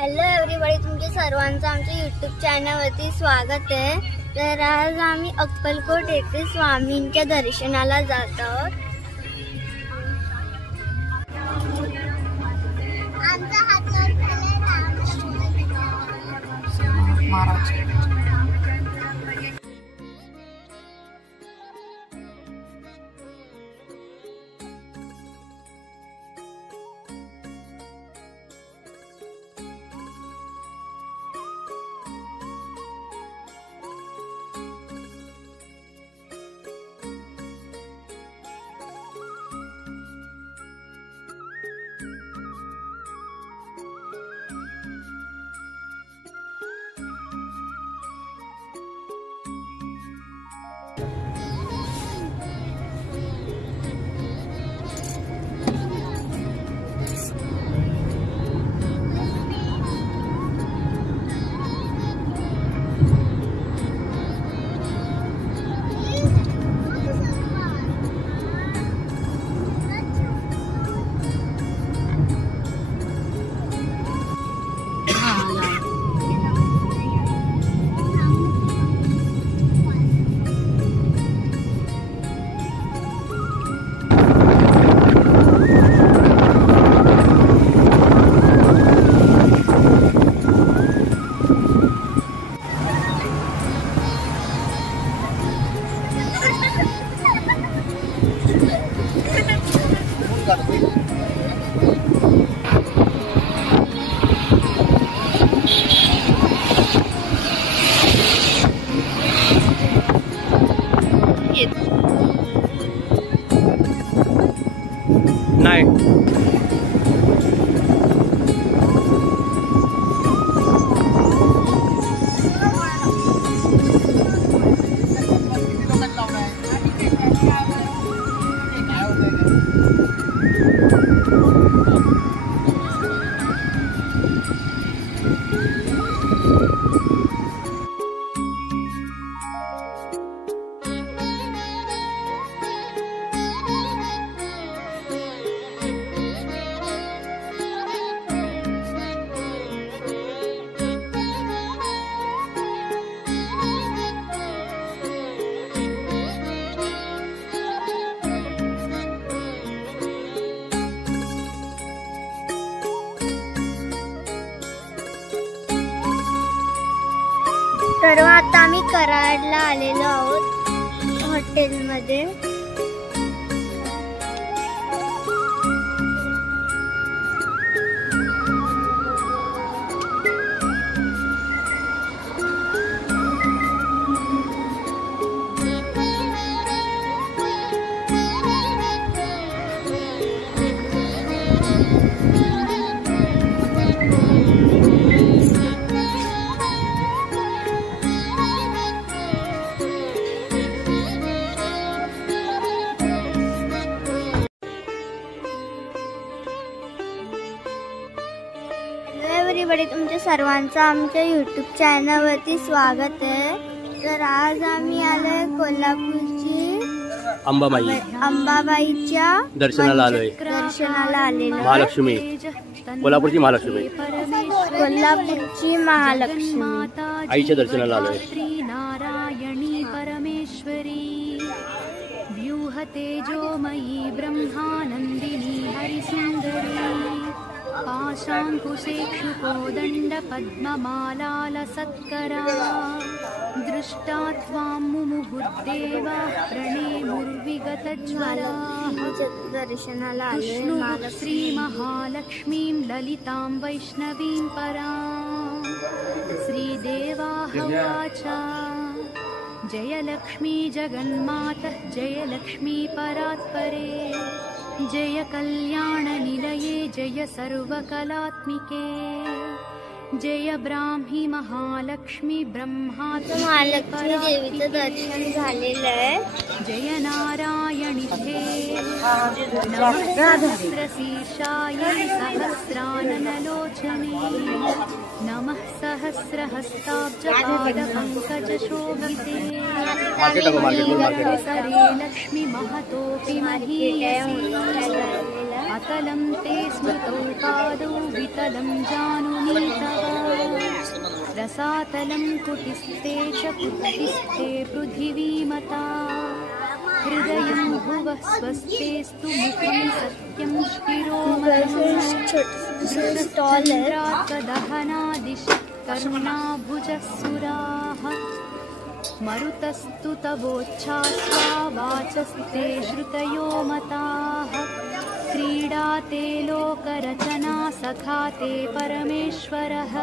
Hello everybody, तुमचे सर्वांचं आमच्या यूट्यूब चॅनलवरती स्वागत आहे। तर आज आम्ही अक्कलकोट येथे स्वामींच्या दर्शनाला जात आहोत। आमचा हात महाराज नाही तर आता आम्ही कराडला आलेलो आहोत हॉटेलमध्ये। एव्हरीबॉडी, तुमच्या सर्वांचं आमच्या यूट्यूब चॅनलवरती स्वागत आहे। तर आज आम्ही आलोय कोल्हापूरची अंबाबाईच्या दर्शनाला आलेलो। महालक्ष्मी, कोल्हापूरची महालक्ष्मी, कोल्हापूरची महालक्ष्मी आईच्या दर्शनाला आलोय। नारायणी परमेश्वरी व्यूह तेजोमयी ब्रह्मानंदिनी हरिसुंदरी पाशांकुशेक्षुकोदंड पद्ममालालसत्करा दृष्टा त्वां मुमुहुर्देवा प्रणेमुर्विगतज्वाला दर्शनाला विष्णुः श्रीमहालक्ष्मीं ललितां वैष्णवीं परां श्रीदेवाहवाच जय लक्ष्मी जगन्मातः जय लक्ष्मी परात्परे जय कल्याण निलये जय सर्वकलात्मिके जय ब्राह्मी महालक्ष्मी ब्रह्मात्मने महालक्ष्मी देवीचं दर्शन झालेलं आहे। जय नारायणी सहस्रशीर्षाय सहस्राननलोचने नमः सहस्रहस्ताब्जपादपङ्कजशोभिते सरे लक्ष्मी महतोऽपि महीयसी अतलं ते स्मृतौ पादौ वितलं जानुनीतः रसातलं कुटिस्ते च कुटिस्ते पृथिवीमता हृदयं भुवः स्वस्तेस्तु मुखं सत्यं शिरोमणिरात्कदहनादिशः कर्णाभुजः मरुतस्तु तवोच्छास्वा वाचस्ते श्रुतयो मताः क्रीडाते लोकरचना सखाते परमेश्वरः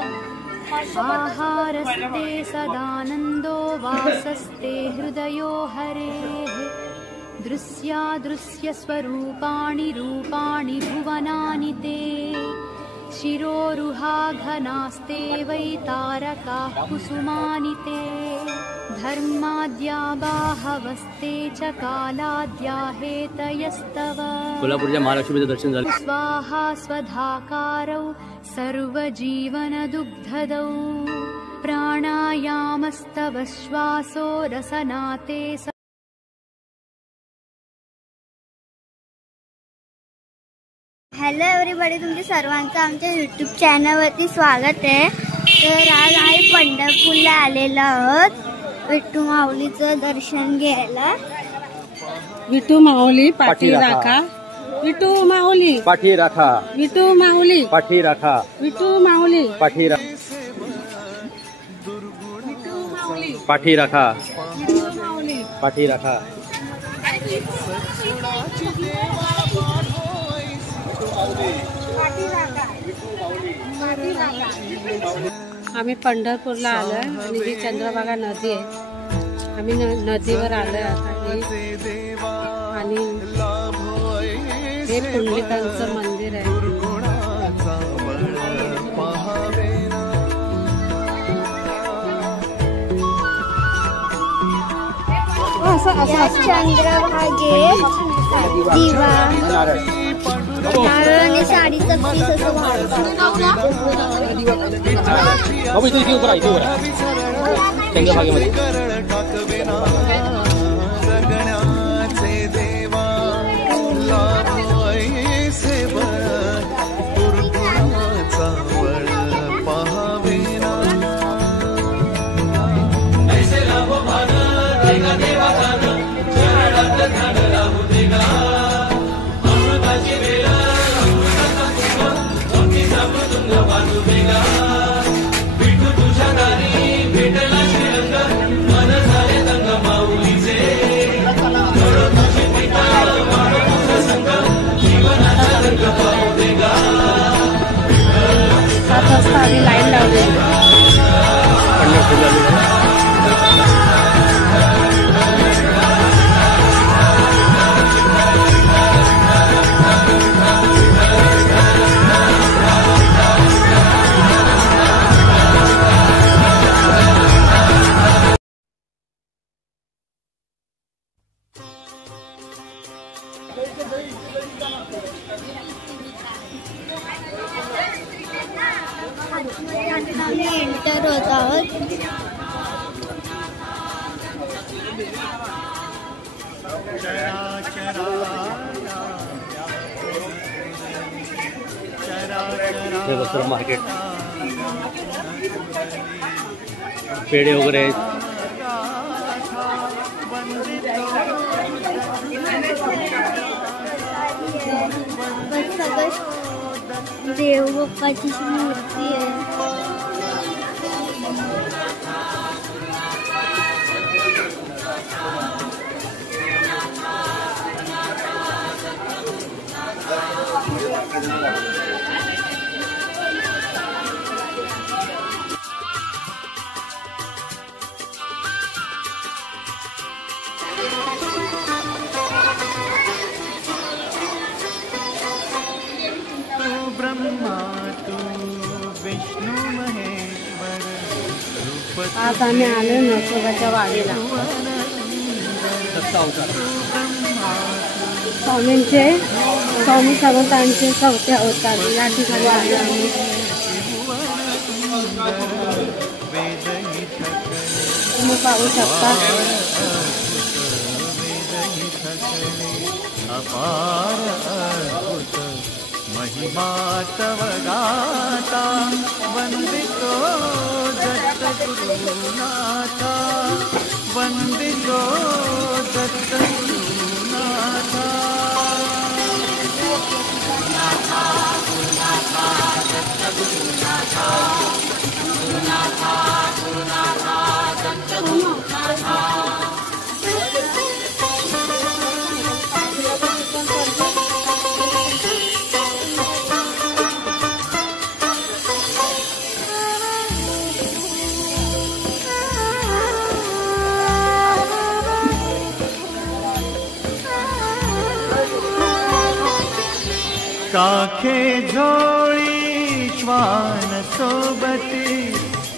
आहारस्ते सदानन्दो वासस्ते हृदयो हरेः दृश्यादृश्यस्वरूपाणि रूपाणि भुवनानि ते शिरोरुहाघनास्ते वै तारकाः कुसुमानि ते धर्माद्या बाहवस्ते च कालाद्या हेतयस्तव कोल्हापूरच्या महालक्ष्मीचं दर्शन झालं. स्वाहा स्वधाकारौ सर्वजीवनदुग्धदौ प्राणायामस्तव श्वासो रसनाते हॅलो एव्हरीबॉडी, तुमच्या सर्वांचं आमच्या यूट्यूब चॅनलवरती स्वागत आहे. तर आज आम्ही पंढरपूरला आलेलो आहोत विठू माऊलीचं दर्शन घ्यायला. विठू माऊली पाठी राखा, विठू माऊली पाठी राखा, विठू माऊली पाठी राखा, विठू माऊली पाठी राखा, पाठी राखा, विठू माऊली पाठी राखा. आम्ही पंढरपूरला आलोय आणि ही चंद्रभागा नदी आहे. आम्ही नदीवर आलोय आता आणि हे पुंडलिकांचं मंदिर आहे. चंद्रभागेत दिवा नारळ आणि साडीचं पीस असं वाढतं. चंद्रभागेमध्ये आम्ही लाईन लावली. आम्ही एंटर होत आहोत. मार्केट पेढे वगैरे आहेत. सगळं देव बाप्पाची मूर्ती आहे. आज आम्ही आलो नरसोबाच्या वाडीला. स्वामी समर्थांचे 4थे अवतार या ठिकाणी आलो आम्ही. तुम्ही पाहू शकता. महिमा तव गाता वंदितो जगत गुरुनाथा वंदितो दत्त गुरुनाथा काखे झोळी श्वान सोबती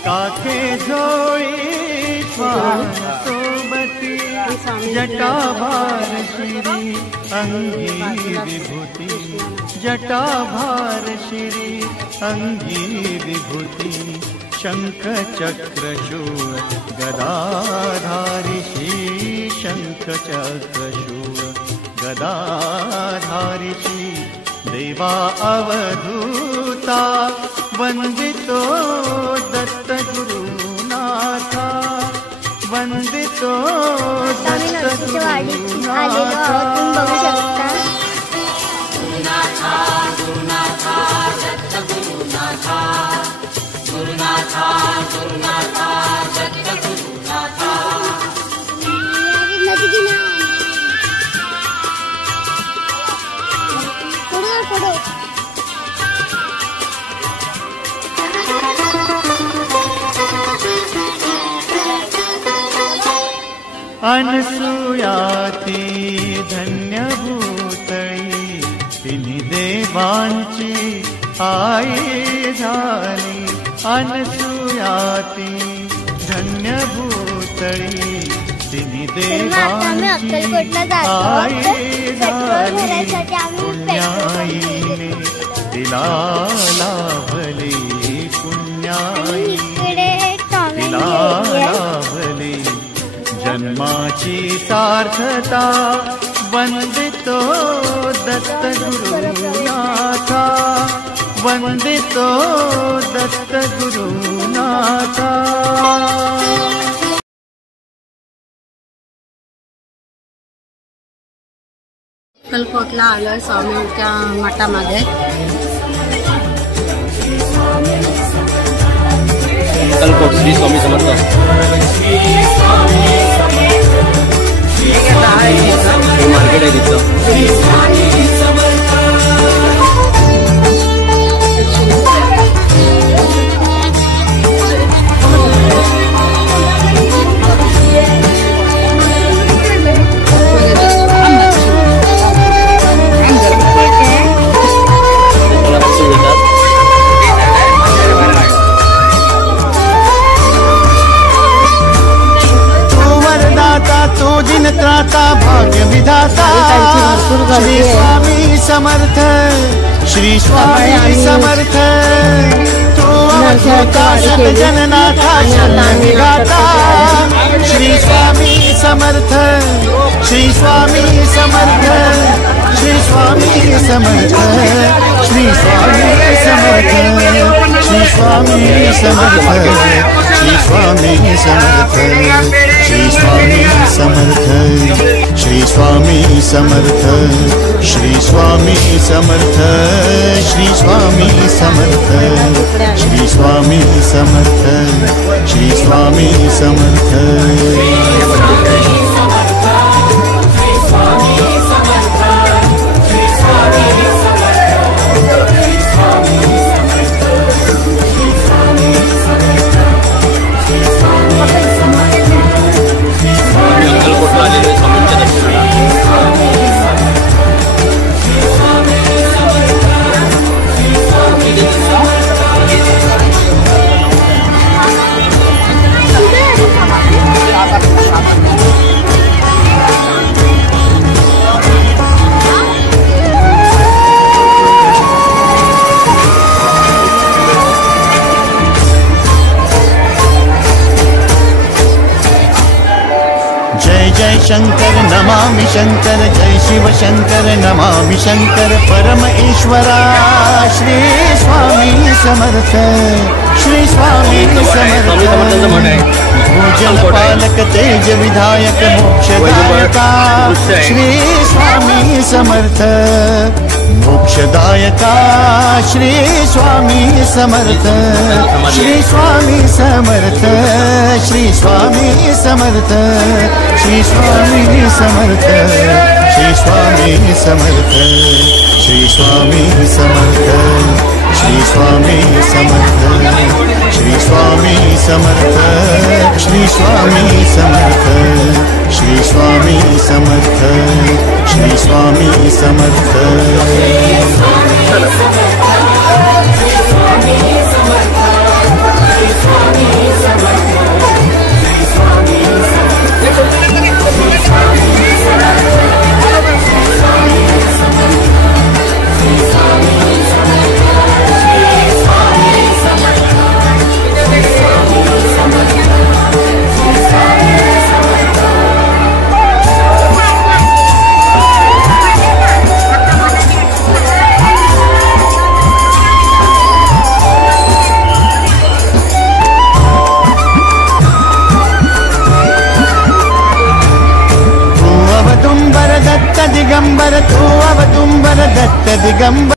काखे झोळी श्वान सोबती जटाभार श्री अंगी विभूती जटाभार श्री अंगी विभूती शंख चक्र शूळ गदाधारी श्री शंख चक्र शूळ गदाधारी श्री देवा अवधूता वंदितो दत्त गुरुनाथा वंदितो दत्त गुरुनाथा अनसूयाती धन्यभूतळी तिन्ही देवांची आई झाली अनसूयाती धन्यभूतळी तिन्ही देवांची आई झाली पुण्याईने तिला लाभले पुण्याईने तिला लाभले जन्माची सार्थता वंदितो दत्त गुरुनाथा वंदितो दत्त गुरुनाथा अक्कलकोटला आलोय स्वामींच्या मठामध्ये अक्कलकोट श्री स्वामी समर्थ मार्केट आहे तिथं त्राता भाग्य विधाता श्री स्वामी समर्थ श्री स्वामी समर्थ तू अवधूता जननाथा विघाता श्री स्वामी समर्थ श्री स्वामी समर्थ श्री स्वामी समर्थ श्री स्वामी समर्थ श्री स्वामी समर्थ श्री स्वामी समर्थ श्री स्वामी समर्थ श्री स्वामी समर्थ श्री स्वामी समर्थ श्री स्वामी समर्थ श्री स्वामी समर्थ श्री स्वामी समर्थ जय शंकर नमामि शंकर जय शिव शंकर नमामि शंकर परम ईश्वरा श्री स्वामी समर्थ श्री स्वामी समर्थ स्वामी समर्थांचं मठ आहे. भोजन पालक तेज विधायक मोक्षदायका श्री स्वामी समर्थ मोक्षदायका श्री स्वामी समर्थ श्री स्वामी समर्थ श्री स्वामी समर्थ श्री स्वामी समर्थ श्री स्वामी समर्थ श्री स्वामी समर्थ श्री स्वामी समर्थ श्री स्वामी समर्थ श्री स्वामी समर्थ श्री स्वामी समर्थ श्री स्वामी समर्थ दिगंबर तू अवतुंबर दत्त दिगंबर